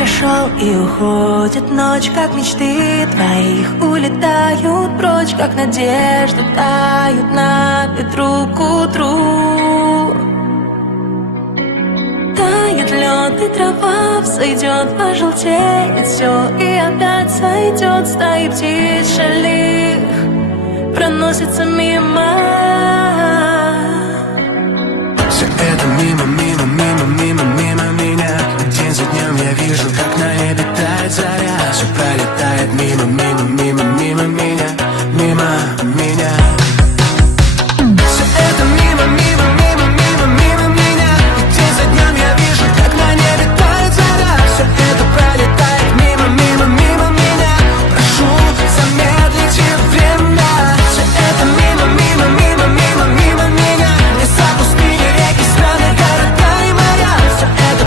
прошел и уходит ночь, как мечты твоих улетают прочь, как надежды тают на ветру к утру. Тает лед и трава взойдет, пожелтеет все и опять сойдет. Стаи птиц шалих проносятся мимо.